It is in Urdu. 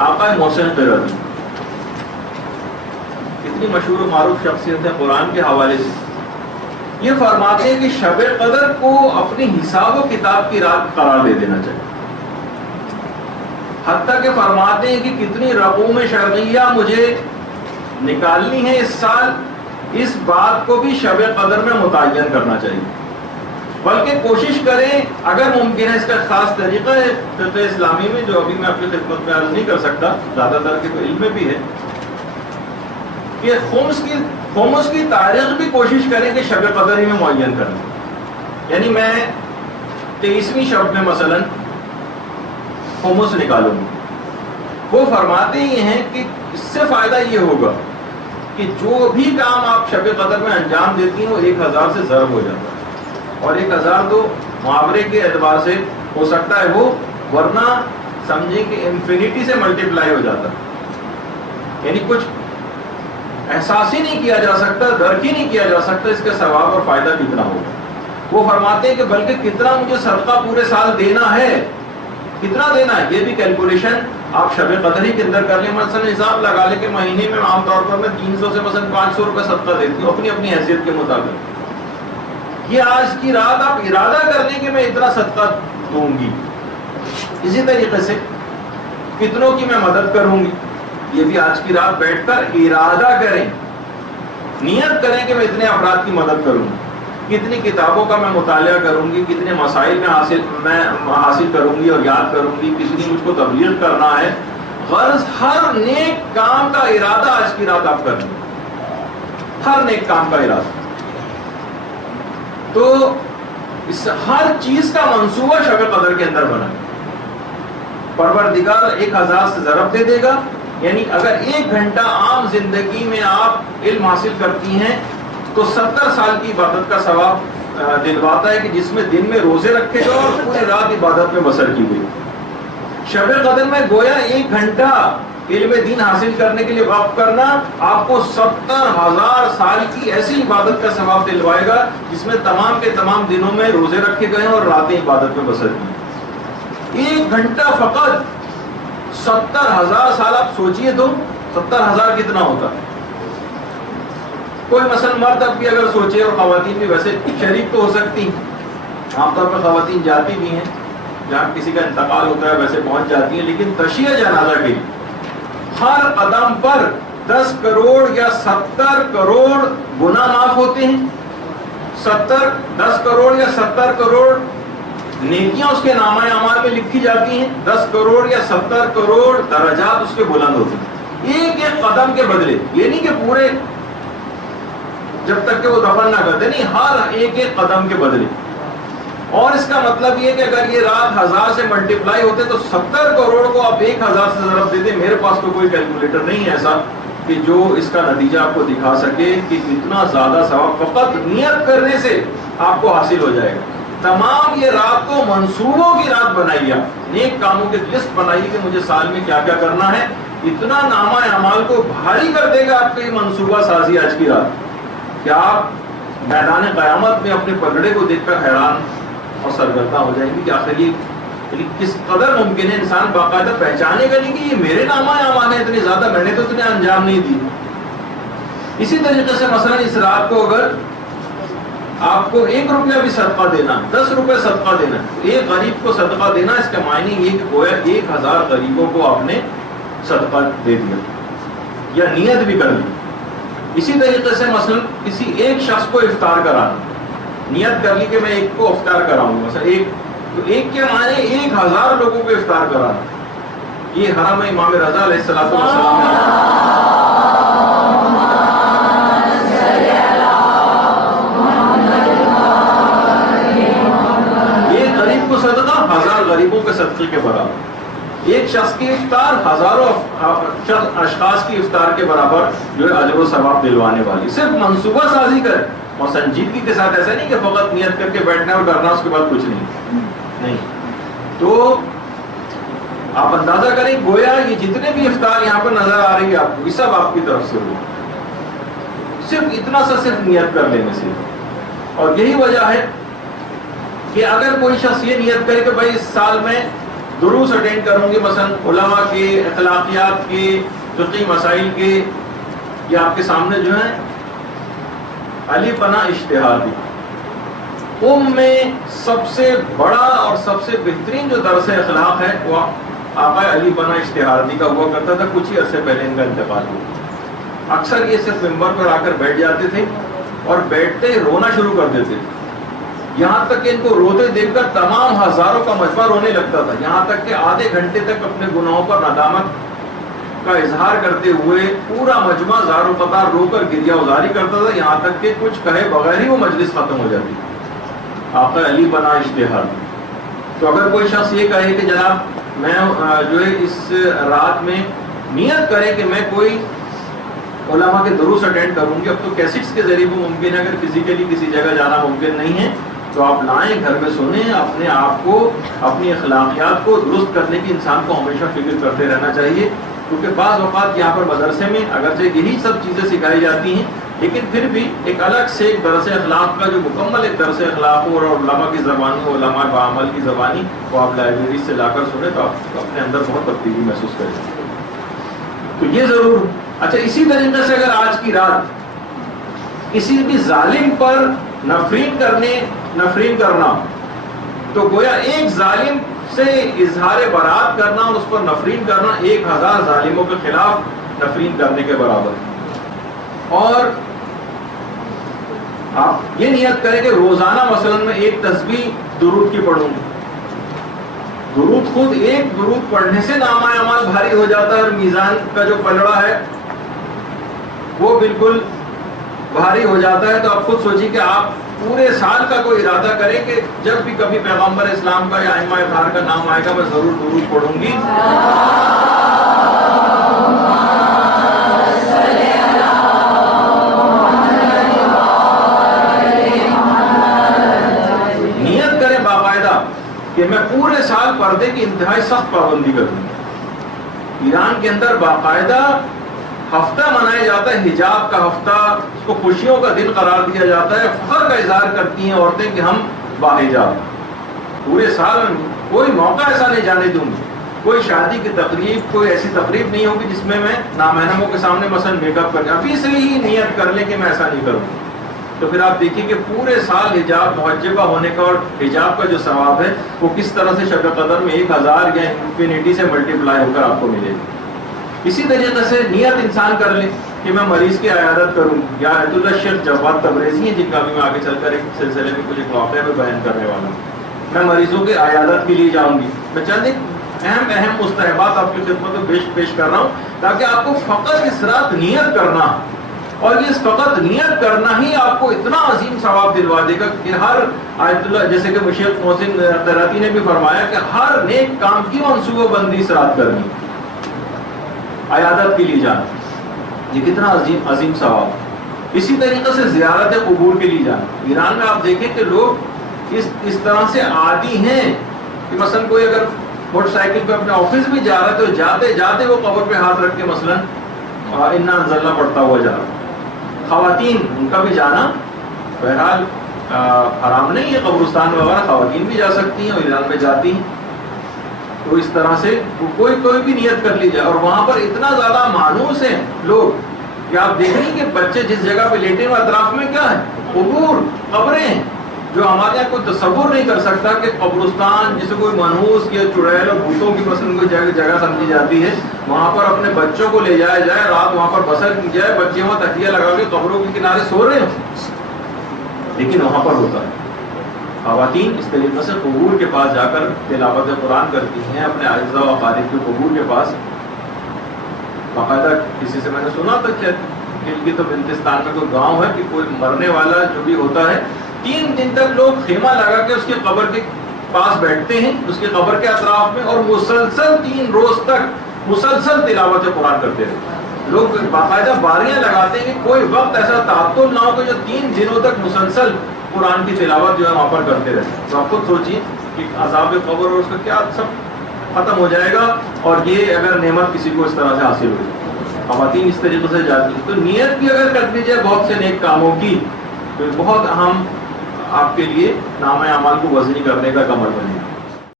آقا محسن قرظی اتنی مشہور و معروف شخصیت ہے قرآن کے حوالے سے، یہ فرماتے ہیں کہ شب قدر کو اپنی حساب و کتاب کی رات قرار دے دینا چاہیے، حتیٰ کہ فرماتے ہیں کہ کتنی رقوم شرعیہ مجھے نکالنی ہے اس سال، اس بات کو بھی شب قدر میں متعین کرنا چاہیے، بلکہ کوشش کریں اگر ممکن ہے۔ اس کا خاص طریقہ ہے فقہ اسلامی میں جو ابھی میں اپنی خدمت میں عرض نہیں کر سکتا، زیادہ تر کے تو علم میں بھی ہے، کہ خمس کی تاریخ بھی کوشش کریں کہ شب قدر ہی میں معین کریں، یعنی میں 23ویں شب میں مثلا خمس نکالوں گی۔ وہ فرماتے ہی ہیں کہ اس سے فائدہ یہ ہوگا کہ جو بھی کام آپ شب قدر میں انجام دیتی ہیں وہ 1000 سے ضرب ہو جاتا ہے، اور 1000 تو محاورے کے اعتبار سے ہو سکتا ہے وہ، ورنہ سمجھیں کہ انفینٹی سے ملٹیپلائی ہو جاتا ہے، یعنی کچھ احساس ہی نہیں کیا جا سکتا، درک ہی نہیں کیا جا سکتا اس کا ثواب اور فائدہ کتنا ہوگا۔ وہ فرماتے ہیں کہ بلکہ کتنا مجھے صدقہ پورے سال دینا ہے، کتنا دینا ہے یہ بھی کیلکولیشن آپ شب قدر ہی کے اندر کر لیں۔ مثلا حساب لگا لیں کہ مہینے میں عام طور پر میں 300 سے مثلا 500 روپے صدقہ دیتی ہوں اپنی اپنی حیثیت کے مطابق، یہ آج کی رات آپ ارادہ کر لیں کہ میں اتنا صدقہ دوں گی، اسی طریقے سے کتنوں کی میں مدد کروں گی، یہ بھی آج کی رات بیٹھ کر ارادہ کریں، نیت کریں کہ میں اتنے افراد کی مدد کروں گی، کتنی کتابوں کا میں مطالعہ کروں گی، کتنے مسائل میں حاصل کروں گی اور یاد کروں گی، کتنی مجھ کو تبلیغ کرنا ہے۔ غرض ہر نیک کام کا ارادہ آج کی رات آپ کر لیں، ہر نیک کام کا ارادہ، تو اس ہر چیز کا منصوبہ شب قدر کے اندر بنا، پروردگار 1000 سے ضرب دے دے گا، یعنی اگر 1 گھنٹہ عام زندگی میں آپ علم حاصل کرتی ہیں تو 70 سال کی عبادت کا ثواب دلواتا ہے، کہ جس میں دن میں روزے رکھے گا اور پوری رات عبادت میں بسر کی گئی۔ شب قدر میں گویا 1 گھنٹہ علم دین حاصل کرنے کے لیے وقف کرنا آپ کو 70,000 سال کی ایسی عبادت کا ثواب دلوائے گا جس میں تمام کے تمام دنوں میں روزے رکھے گئے اور راتیں عبادت میں بسر کی۔ 1 گھنٹہ فقط 70,000 سال، آپ سوچئے تو 70,000 کتنا ہوتا ہے؟ کوئی مثلا مرد اب بھی اگر سوچے، اور خواتین بھی ویسے شریک تو ہو سکتی ہیں، عام طور پر خواتین جاتی بھی ہیں جہاں کسی کا انتقال ہوتا ہے ویسے پہنچ جاتی ہیں، لیکن تشیع جنازہ کے لیے ہر قدم پر 10 کروڑ یا 70 کروڑ گناہ معاف ہوتے ہیں، 10 کروڑ یا 70 کروڑ نیکیاں اس کے نامہ اعمال میں لکھی جاتی ہیں، 10 کروڑ یا 70 کروڑ درجات اس کے بلند ہوتے ہیں، ایک ایک قدم کے بدلے، یہ نہیں کہ پورے جب تک کہ وہ دفن نہ کرتے، نہیں، ہر ایک ایک قدم کے بدلے۔ اور اس کا مطلب یہ کہ اگر یہ رات 1000 سے ملٹیپلائی ہوتے تو 70 کروڑ کو آپ 1000 سے ضرب دیتے۔ میرے پاس تو کوئی کیلکولیٹر نہیں ہے ایسا کہ جو اس کا نتیجہ آپ کو دکھا سکے کہ کتنا زیادہ ثواب فقط نیت کرنے سے آپ کو حاصل ہو جائے گا۔ تمام یہ رات کو منصوبوں کی رات بنائیے، نیک کاموں کی لسٹ بنائیے کہ مجھے سال میں کیا کیا کرنا ہے، اتنا نامہ اعمال کو بھاری کر دے گا آپ کی منصوبہ سازی آج کی رات کہ آپ میدان قیامت میں اپنے پگڑے کو دیکھ کر حیران اور سرگردہ ہو جائیں گے کہ آخر یہ کس قدر ممکن ہے انسان باقاعدہ پہچانے گا نہیں کہ یہ میرے نامہ اعمال ہیں اتنے زیادہ، میں نے تو اتنے انجام نہیں دی۔ اسی طریقے سے مثلا اس رات کو اگر آپ کو 1 روپیہ بھی صدقہ دینا، 10 روپے صدقہ دینا، ایک غریب کو صدقہ دینا، اس کا معنی یہ کہ گویا 1000 غریبوں کو آپ نے صدقہ دے دیا یا نیت بھی کر لی۔ اسی طریقے سے مثلا کسی ایک شخص کو افطار کرانا، نیت کر لی کہ میں ایک کو افطار کراؤں، مثلا ایک کے معنی 1000 لوگوں کو افطار کرانا۔ یہ حرم امام رضا علیہ السلام ایک غریب کو صدقہ 1000 غریبوں کے صدقے کے برابر، ایک شخص کی افطار ہزاروں اشخاص کی افطار کے برابر جو ہے اجر و ثواب دلوانے والی۔ صرف منصوبہ سازی کرے اور سنجیدگی کے ساتھ، ایسا نہیں کہ فقط نیت کر کے بیٹھنا اور کرنا اس کے بعد کچھ نہیں۔ تو آپ اندازہ کریں گویا یہ جتنے بھی افطار یہاں پر نظر آ رہی ہے آپ کو، یہ سب آپ کی طرف سے ہو، صرف اتنا سا صرف نیت کر لینے سے۔ اور یہی وجہ ہے کہ اگر کوئی شخص یہ نیت کرے کہ بھائی اس سال میں دروس اٹینڈ کروں گی مثلا علماء کے، اخلاقیات کے، فقہی مسائل کے، یہ آپ کے سامنے جو ہے علی پناہ اجتہادی میں سب سے بڑا اور سب سے بہترین جو درس اخلاق ہے وہ آقا علی پناہ اجتہادی کا ہوا کرتا تھا. کچھ ہی عرصے پہلے ان کا انتقال ہوا. اکثر یہ صرف ممبر پر آ کر بیٹھ جاتے تھے اور بیٹھتے ہی رونا شروع کر دیتے تھے. یہاں تک کہ ان کو روتے دیکھ کر تمام ہزاروں کا مجمع رونے لگتا تھا. یہاں تک کہ آدھے گھنٹے تک اپنے گناہوں پر ندامت کا اظہار کرتے ہوئے پورا مجمع زار و قطار رو کر گریہ ازاری کرتا تھا. یہاں تک کہ کچھ کہے بغیر ہی وہ مجلس ختم ہو جاتی. آقا علی پناہ اجتہاد. تو اگر کوئی شخص یہ کہے کہ جناب میں جو ہے اس رات میں نیت کرے کہ میں کوئی علماء کے دروس اٹینڈ کروں گی، اب تو کیسٹس کے ذریعے وہ ممکن ہے، اگر فزیکلی کسی جگہ جانا ممکن نہیں ہے تو آپ لائیں، گھر میں سنیں. اپنے آپ کو، اپنی اخلاقیات کو درست کرنے کی انسان کو ہمیشہ فکر کرتے رہنا چاہیے. کیونکہ بعض اوقات یہاں پر مدرسے میں اگرچہ یہی سب چیزیں سکھائی جاتی ہیں لیکن پھر بھی ایک الگ سے ایک درس اخلاق کا جو مکمل ایک درس اخلاق ہو اور علماء کی زبانی، علماء بعمل کی زبانی، وہ آپ لائبریری سے لا کر سنیں تو آپ اپنے اندر بہت تبدیلی محسوس کریں. تو یہ ضرور. اچھا، اسی طریقے سے اگر آج کی رات کسی بھی ظالم پر نفرین کرنا تو گویا ایک ظالم سے اظہار برات کرنا اور اس پر نفرین کرنا 1000 ظالموں کے خلاف نفرین کرنے کے برابر ہے. اور آپ یہ نیت کریں کہ روزانہ مثلا میں ایک تسبیح درود کی پڑھوں گی. درود خود ایک درود پڑھنے سے نامہ اعمال بھاری ہو جاتا ہے اور میزان کا جو پلڑا ہے وہ بالکل بھاری ہو جاتا ہے. تو آپ خود سوچیے کہ آپ پورے سال کا کوئی ارادہ کریں کہ جب بھی کبھی پیغمبر اسلام کا یا ائمہ اطہار کا نام آئے گا میں ضرور درود پڑھوں گی. نیت کریں باقاعدہ کہ میں پورے سال پردے کی انتہائی سخت پابندی کروں. ایران کے اندر باقاعدہ ہفتہ منایا جاتا ہے، حجاب کا ہفتہ، اس کو خوشیوں کا دن قرار دیا جاتا ہے. فخر کا اظہار کرتی ہیں عورتیں کہ ہم باحجاب. پورے سال میں کوئی موقع ایسا نہیں جانے دوں گی، کوئی شادی کی تقریب، کوئی ایسی تقریب نہیں ہوگی جس میں نامحرموں کے سامنے مثلا میک اپ کریں. ابھی سے ہی نیت کر لیں کہ میں ایسا نہیں کروں. تو پھر آپ دیکھیے کہ پورے سال حجاب محجبہ ہونے کا اور حجاب کا جو ثواب ہے وہ کس طرح سے شب قدر میں 1000 یا انفینٹی سے ملٹیپلائی ہو کر آپ کو ملے گی. اسی طریقے سے نیت انسان کر لے کہ میں مریض کی عیادت کروں. یا عید اللہ شیخ جواد تبریزی ہیں جن کا بھی میں آگے چل کر ایک سلسلے میں کچھ ایک واقعہ میں بیان کرنے والا ہوں. میں مریضوں کی عیادت کے لیے جاؤں گی. میں چند ایک اہم مستحبات آپ کی خدمت میں پیش کر رہا ہوں تاکہ آپ کو فقط اس رات نیت کرنا، اور یہ فقط نیت کرنا ہی آپ کو اتنا عظیم ثواب دلوا دے گا کہ ہر آیت اللہ، جیسے کہ شیخ محسن قراتی نے بھی فرمایا کہ ہر نیک کام کی منصوبہ بندی اس رات کرنی، عیادت کے لیے جانا، یہ کتنا عظیم ثواب. اسی طریقے سے زیارت قبور کے لیے جانا. ایران میں آپ دیکھیں کہ لوگ اس طرح سے عادی ہیں کہ مثلا کوئی اگر موٹر سائیکل پہ اپنے آفس بھی جا رہا ہے تو جاتے جاتے وہ قبر پہ ہاتھ رکھ کے مثلا انا انزلنا پڑھتا ہوا جا رہا. خواتین ان کا بھی جانا بہرحال حرام نہیں ہے، قبرستان وغیرہ خواتین بھی جا سکتی ہیں اور ایران میں جاتی ہیں. تو اس طرح سے کوئی بھی نیت کر لی جائے. اور وہاں پر اتنا زیادہ مانوس ہیں لوگ کہ آپ دیکھ رہے ہیں کہ بچے جس جگہ پہ لیٹے ہوئے اطراف میں کیا ہے، قبور، قبریں، جو ہمارے یہاں کوئی تصور نہیں کر سکتا کہ قبرستان جسے کوئی منحوس یا چڑیل اور بھوتوں کی پسند کوئی جگہ سمجھی جاتی ہے، وہاں پر اپنے بچوں کو لے جایا جائے، رات وہاں پر بسر کی جائے، بچے وہاں تکیہ لگا کے قبروں کے کنارے سو رہے ہوں، لیکن وہاں پر ہوتا ہے. خواتین اس طریقے سے قبور کے پاس جا کر تلاوت قرآن کرتی ہیں، اپنے اعزاء و اقارب کے قبور کے پاس. باقاعدہ کسی سے میں نے سنا تھا کہ کی تو بلتستان میں کوئی گاؤں ہے کہ کوئی مرنے والا جو بھی ہوتا ہے 3 دن تک لوگ خیمہ لگا کے اس کی قبر کے پاس بیٹھتے ہیں، اس کی قبر کے اطراف میں، اور مسلسل 3 روز تک مسلسل تلاوت قرآن کرتے رہتے ہیں. لوگ باقاعدہ باریاں لگاتے ہیں کہ کوئی وقت ایسا تعطل نہ ہو کہ جو 3 دنوں تک مسلسل قرآن کی تلاوت جو ہے وہاں پر کرتے رہتے ہیں. تو آپ خود سوچیے کہ عذاب قبر اور اس کا کیا سب ختم ہو جائے گا، اور یہ اگر نعمت کسی کو اس طرح سے حاصل ہو جائے. خواتین اس طریقے سے جاتی ہیں. تو نیت بھی اگر کر دیجیے بہت سے نیک کاموں کی تو بہت اہم آپ کے لیے نامہ اعمال کو وزنی کرنے کا عمل بنے گا.